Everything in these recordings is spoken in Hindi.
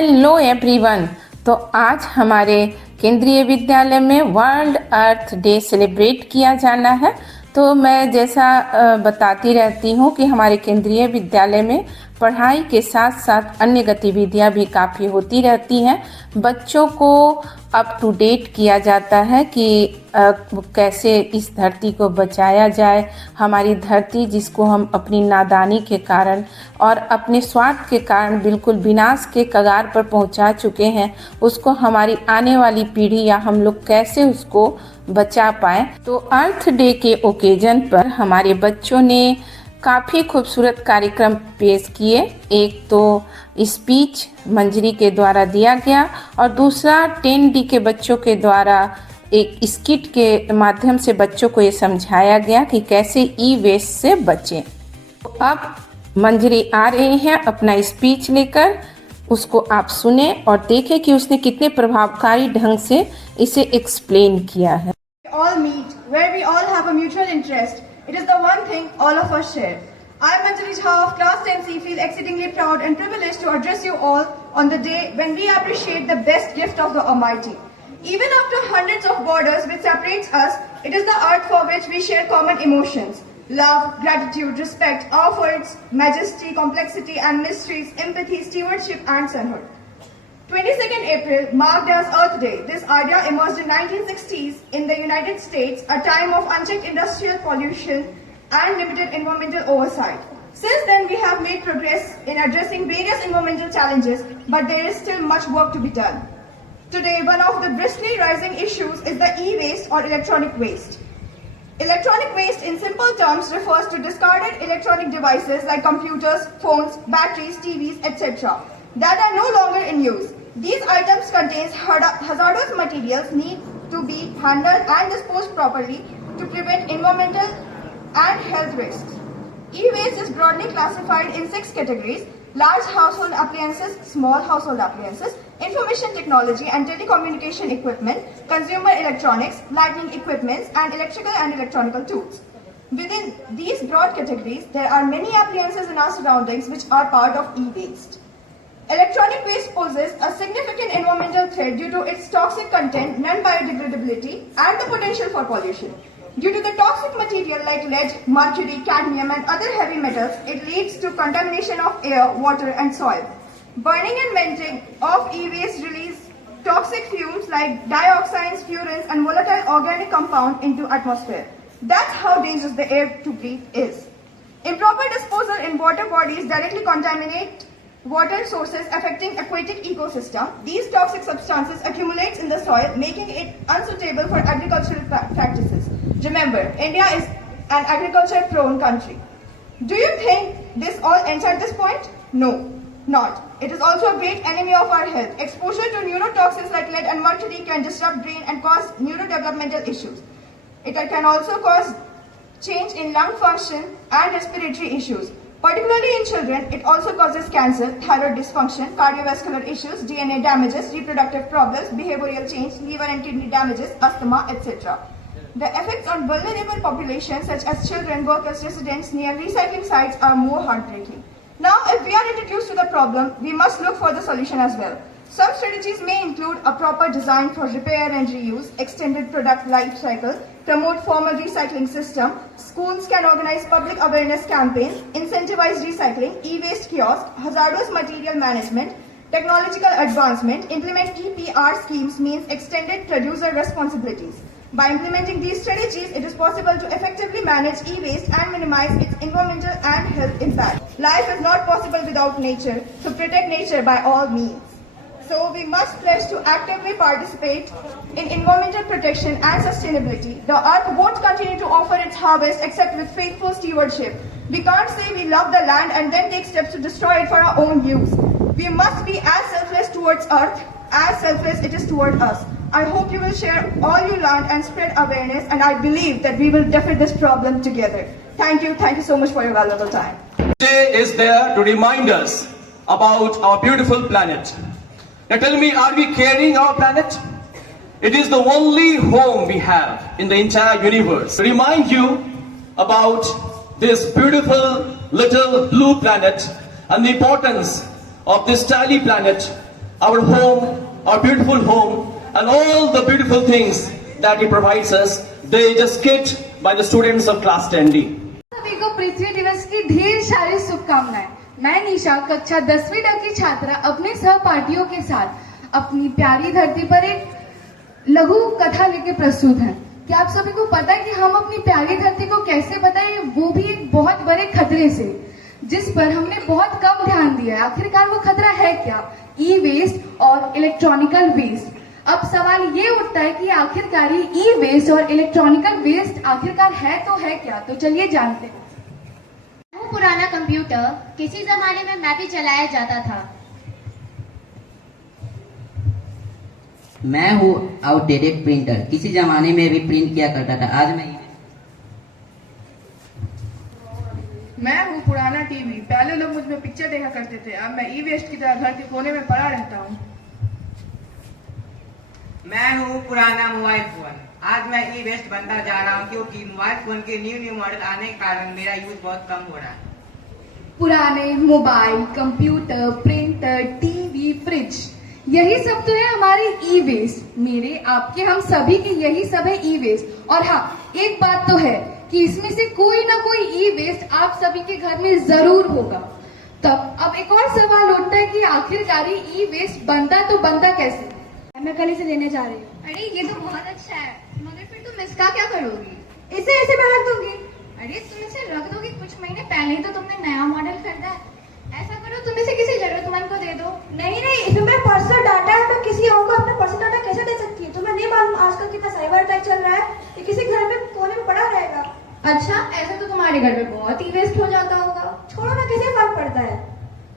Hello everyone. तो आज हमारे केंद्रीय विद्यालय में वर्ल्ड अर्थ डे सेलिब्रेट किया जाना है। तो मैं जैसा बताती रहती हूँ कि हमारे केंद्रीय विद्यालय में पढ़ाई के साथ साथ अन्य गतिविधियाँ भी काफ़ी होती रहती हैं। बच्चों को अप टू डेट किया जाता है कि कैसे इस धरती को बचाया जाए। हमारी धरती जिसको हम अपनी नादानी के कारण और अपने स्वार्थ के कारण बिल्कुल विनाश के कगार पर पहुंचा चुके हैं, उसको हमारी आने वाली पीढ़ी या हम लोग कैसे उसको बचा पाएँ। तो अर्थ डे के ओकेजन पर हमारे बच्चों ने काफ़ी खूबसूरत कार्यक्रम पेश किए। एक तो स्पीच मंजरी के द्वारा दिया गया और दूसरा 10D के बच्चों के द्वारा एक स्किट के माध्यम से बच्चों को ये समझाया गया कि कैसे ई वेस्ट से बचें। तो अब मंजरी आ रही हैं अपना स्पीच लेकर, उसको आप सुने और देखें कि उसने कितने प्रभावकारी ढंग से इसे एक्सप्लेन किया है। All meet where we all have a mutual interest. It is the one thing all of us share. I, Manjari Jha of Class 10C, feel exceedingly proud and privileged to address you all on the day when we appreciate the best gift of the Almighty. Even after hundreds of borders which separates us, it is the earth for which we share common emotions. Love, gratitude, respect, awe for its majesty, complexity and mysteries, empathy, stewardship and sonhood. 22nd April marked as Earth Day. This idea emerged in 1960s in the United States, a time of unchecked industrial pollution and limited environmental oversight. Since then, we have made progress in addressing various environmental challenges, but there is still much work to be done. Today, one of the briskly rising issues is the e-waste or electronic waste. Electronic waste in simple terms refers to discarded electronic devices like computers, phones, batteries, TVs, etc. that are no longer in use. These items contain hazardous materials need to be handled and disposed properly to prevent environmental and health risks. E-waste is broadly classified in 6 categories: large household appliances, small household appliances, information technology and telecommunication equipment, consumer electronics, lighting equipments, and electrical and electronical tools. Within these broad categories, there are many appliances in our surroundings which are part of e-waste. Electronic waste poses a significant environmental threat due to its toxic content, non-biodegradability, and the potential for pollution. Due to the toxic material like lead, mercury, cadmium, and other heavy metals, it leads to contamination of air, water, and soil. Burning and venting of e-waste release toxic fumes like dioxins, furans, and volatile organic compounds into atmosphere. That's how dangerous the air to breathe is. Improper disposal in water bodies directly contaminate water sources affecting aquatic ecosystem. These toxic substances accumulate in the soil, making it unsuitable for agricultural practices. Remember, India is an agriculture-prone country. Do you think this all ends at this point? No, not. It is also a great enemy of our health. Exposure to neurotoxins like lead and mercury can disrupt brain and cause neurodevelopmental issues. It can also cause change in lung function and respiratory issues. Particularly in children, it also causes cancer, thyroid dysfunction, cardiovascular issues, DNA damages, reproductive problems, behavioral change, liver and kidney damages, asthma, etc. The effects on vulnerable populations such as children, workers, residents near recycling sites are more heartbreaking. Now, if we are introduced to the problem, we must look for the solution as well. Some strategies may include a proper design for repair and reuse, extended product life cycle, promote formal recycling system. Schools can organize public awareness campaigns, incentivize recycling, e-waste kiosk, hazardous material management, technological advancement, implement EPR schemes means extended producer responsibilities. By implementing these strategies, it is possible to effectively manage e-waste and minimize its environmental and health impact. Life is not possible without nature, so protect nature by all means. So we must pledge to actively participate in environmental protection and sustainability. The earth won't continue to offer its harvest except with faithful stewardship. We can't say we love the land and then take steps to destroy it for our own use. We must be as selfless towards earth as selfless it is toward us. I hope you will share all you learned and spread awareness, and I believe that we will defeat this problem together. Thank you so much for your valuable time. Today is there to remind us about our beautiful planet. Now tell me, are we caring our planet? It is the only home we have in the entire universe. To remind you about this beautiful little blue planet and the importance of this tiny planet our home, our beautiful home, and all the beautiful things that he provides us, they just get by the students of class 10D. सभी को पृथ्वी दिवस की ढेर सारी शुभकामनाएं। मैं निशा कक्षा 10वीं की छात्रा अपने सहपाठियों के साथ अपनी प्यारी धरती पर एक लघु कथा लेके प्रस्तुत है। क्या आप सभी को पता है कि हम अपनी प्यारी धरती को कैसे बताएं, वो भी एक बहुत बड़े खतरे से, जिस पर हमने बहुत कम ध्यान दिया है। आखिरकार वो खतरा है क्या? ई वेस्ट और इलेक्ट्रॉनिकल वेस्ट। अब सवाल ये उठता है कि आखिरकार ई वेस्ट और इलेक्ट्रॉनिकल वेस्ट आखिरकार है तो है क्या? तो चलिए जानते हैं। वो पुराना कंप्यूटर किसी जमाने में मैं भी चलाया जाता था। मैं हूँ आउटडेटेड प्रिंटर, किसी जमाने में भी प्रिंट किया करता था। आज मैं हूँ पुराना टीवी, पहले लोग मुझ में पिक्चर देखा करते थे, अब मैं ई वेस्ट की तरह घर के कोने में पड़ा रहता हूँ। मैं हूँ पुराना मोबाइल फोन, आज मैं ई वेस्ट बनता जा रहा हूँ क्योंकि मोबाइल फोन के न्यू मॉडल आने के कारण मेरा यूज बहुत कम हो रहा है। पुराने mobile, computer, printer, TV, fridge, यही सब तो है हमारे ई वेस्ट। मेरे, आपके, हम सभी के यही सब है ई वेस्ट। और हाँ, एक बात तो है कि इसमें से कोई ना कोई ई वेस्ट आप सभी के घर में जरूर होगा। तब अब एक और सवाल उठता है कि आखिरकार ई वेस्ट बनता तो बनता कैसे? मैं कल इसे लेने जा रही हूँ। अरे ये तो बहुत अच्छा है, मगर फिर तुम इसका क्या करोगी? इसे ऐसे मैं रख दूंगी। अरे तुम इसे रख दोगी, कुछ महीने पहले ही तो तुमने नया मॉडल खरीदा है। ऐसा करो, तुम इसे किसी जरूरतमंद को दे दो। नहीं नहीं, इसमें मेरा पर्सनल डाटा है, मैं किसी और को अपना पर्सनल डाटा कैसे दे सकती है? तुम्हें नहीं मालूम आजकल कितना साइबर अटैक चल रहा है? ये किसी घर में कोने में पड़ा रहेगा। अच्छा, ऐसा तो तुम्हारे घर में बहुत ई वेस्ट हो जाता होगा। छोड़ो ना, किसे फर्क पड़ता है?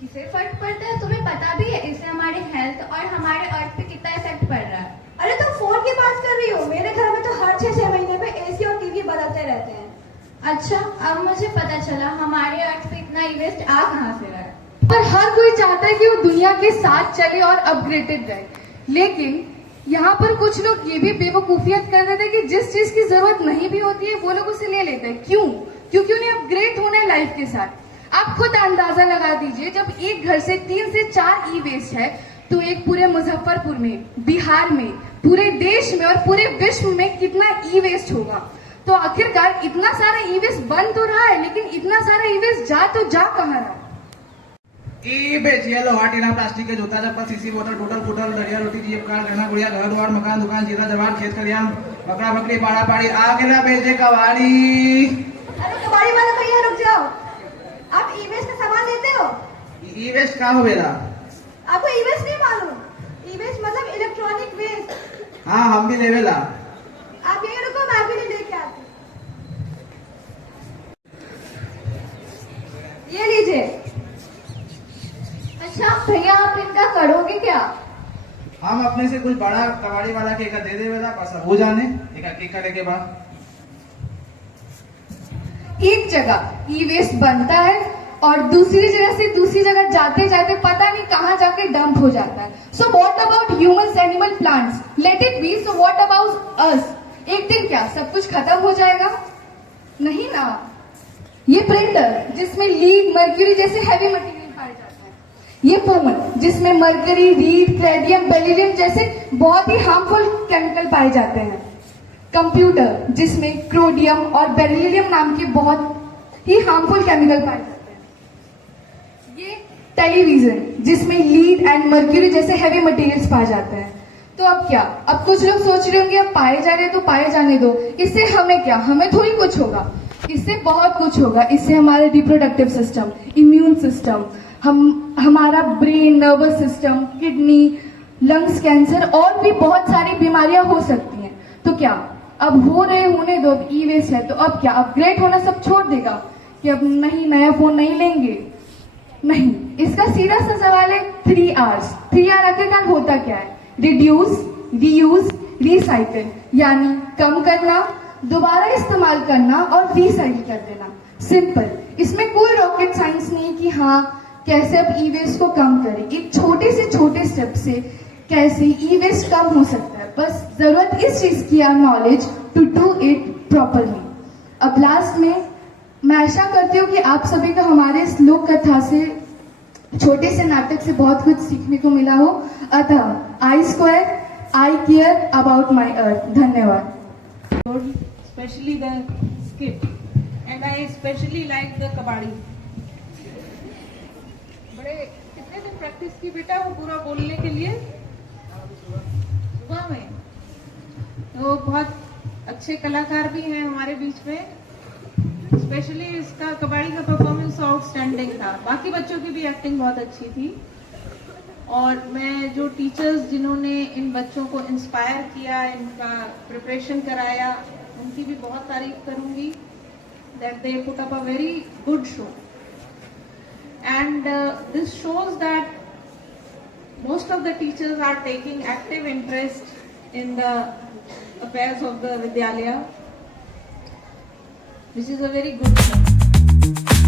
किसे फर्क पड़ता है? तुम्हें पता भी है इससे हमारे हेल्थ और हमारे अर्थ पे कितना इफेक्ट पड़ रहा है। अरे तुम फोन की बात कर रही हो? मेरे घर में तो हर 6-6 महीने में एसी और टीवी बदलते रहते हैं। अच्छा, अब मुझे पता चला हमारे अर्थ पे इतना ई वेस्ट आ कहाँ से रहा है। पर हर कोई चाहता है कि वो दुनिया के साथ चले और अपग्रेडेड रहे, लेकिन यहाँ पर कुछ लोग ये भी बेवकूफियत कर रहे थे कि जिस चीज की जरूरत नहीं भी होती है वो लोग उसे ले लेते हैं। क्यों? क्योंकि उन्हें अपग्रेड होना है लाइफ के साथ। आप खुद अंदाजा लगा दीजिए, जब एक घर से 3 से 4 ई वेस्ट है तो एक पूरे मुजफ्फरपुर में, बिहार में, पूरे देश में और पूरे विश्व में कितना ई वेस्ट होगा। तो आखिरकार इतना सारा ई वेस्ट बन तो रहा है, लेकिन इतना सारा ई वेस्ट जा तो जा कहाँ रहा? ई वेस्ट ये लोहा, टीना, प्लास्टिक के जूता, चप्पल, सीसी, बोतल, टूटल फूटल, दरिया, रोटी, जीप, कार, गहना, गुड़िया, घर द्वार, मकान, दुकान, जीरा, जवान, खेत खलियान, बकरा बकरी, पाड़ा पाड़ी, आगे ना बेचे कबाड़ी। अरे कबाड़ी वाला भैया रुक जाओ, आप ई वेस्ट का सामान लेते हो? ई वेस्ट का हो बेला? आपको ई वेस्ट नहीं मालूम? ई वेस्ट मतलब इलेक्ट्रॉनिक वेस्ट। हाँ, हम भी लेवेला। आप यही रुको, मैं आपके लिए लेके आती हूँ। ये लीजिए। अच्छा भैया, आप इनका करोगे क्या? हम अपने से कुछ बड़ा कबाड़ी वाला केक दे देवेला, बस अब हो जाने एक केक करे के बाद। एक जगह ई वेस्ट बनता है और दूसरी जगह से दूसरी जगह जाते जाते पता नहीं कहाँ जाके डंप हो जाता है। So what about humans, animal, plants? Let it be. So what about us? एक दिन क्या सब कुछ खत्म हो जाएगा? नहीं ना। ये प्रिंटर जिसमें लीड, मर्क्यूरी जैसे हैवी मटेरियल पाए जाते हैं, ये फोन जिसमें मर्करी, रीड, क्लेडियम, बेरिलियम जैसे बहुत ही हार्मफुल केमिकल पाए जाते हैं, कंप्यूटर जिसमें क्रोडियम और बेरिलियम नाम के बहुत ही हार्मफुल केमिकल पाए जाते हैं, ये टेलीविजन जिसमें लीड एंड मर्क्यूरी जैसे हैवी मटेरियल्स पाए जाते हैं। तो अब क्या? अब कुछ लोग सोच रहे होंगे अब पाए जा रहे हैं तो पाए जाने दो, इससे हमें क्या? हमें थोड़ी कुछ होगा। इससे बहुत कुछ होगा। इससे हमारे रिप्रोडक्टिव सिस्टम, इम्यून सिस्टम, हमारा brain, nervous system, kidney, lungs, cancer और भी बहुत सारी बीमारियां हो सकती हैं। तो क्या अब हो रहे होने दो, अब ई वेस्ट है तो अब क्या अपग्रेड होना सब छोड़ देगा कि अब नहीं नया फोन नहीं लेंगे? नहीं, इसका सीधा सा सवाल है 3 R's। 3 R आखिरकार होता क्या है? रिड्यूस, रीयूज, रिसाइकिल, यानी कम करना, दोबारा इस्तेमाल करना और रिसाइकिल कर देना। सिंपल, इसमें कोई रॉकेट साइंस नहीं कि हाँ कैसे अब ई वेस्ट को कम करें। एक छोटे से छोटे स्टेप से कैसे ई वेस्ट कम हो सकता है, बस जरूरत इस चीज की है knowledge to do it properly. अब लास्ट में मैं आशा करती हूँ कि आप सभी को हमारे इस लोक कथा से छोटे से नाटक से बहुत कुछ सीखने को मिला हो। अतः I2 I care about my earth. धन्यवाद। especially the skip, and I especially like the kabaddi. बड़े कितने दिन प्रैक्टिस की बेटा वो पूरा बोलने के लिए? सुबह में। तो बहुत अच्छे कलाकार भी हैं हमारे बीच में। स्पेशली इसका कबाड़ी का परफॉर्मेंस आउटस्टैंडिंग था। बाकी बच्चों की भी एक्टिंग बहुत अच्छी थी। और मैं जो टीचर्स जिन्होंने इन बच्चों को इंस्पायर किया, इनका प्रिपरेशन कराया, उनकी भी बहुत तारीफ करूंगी। That they put up a very good show, and this shows that most of the teachers are taking active interest in the affairs of the Vidyalaya, which is a very good thing.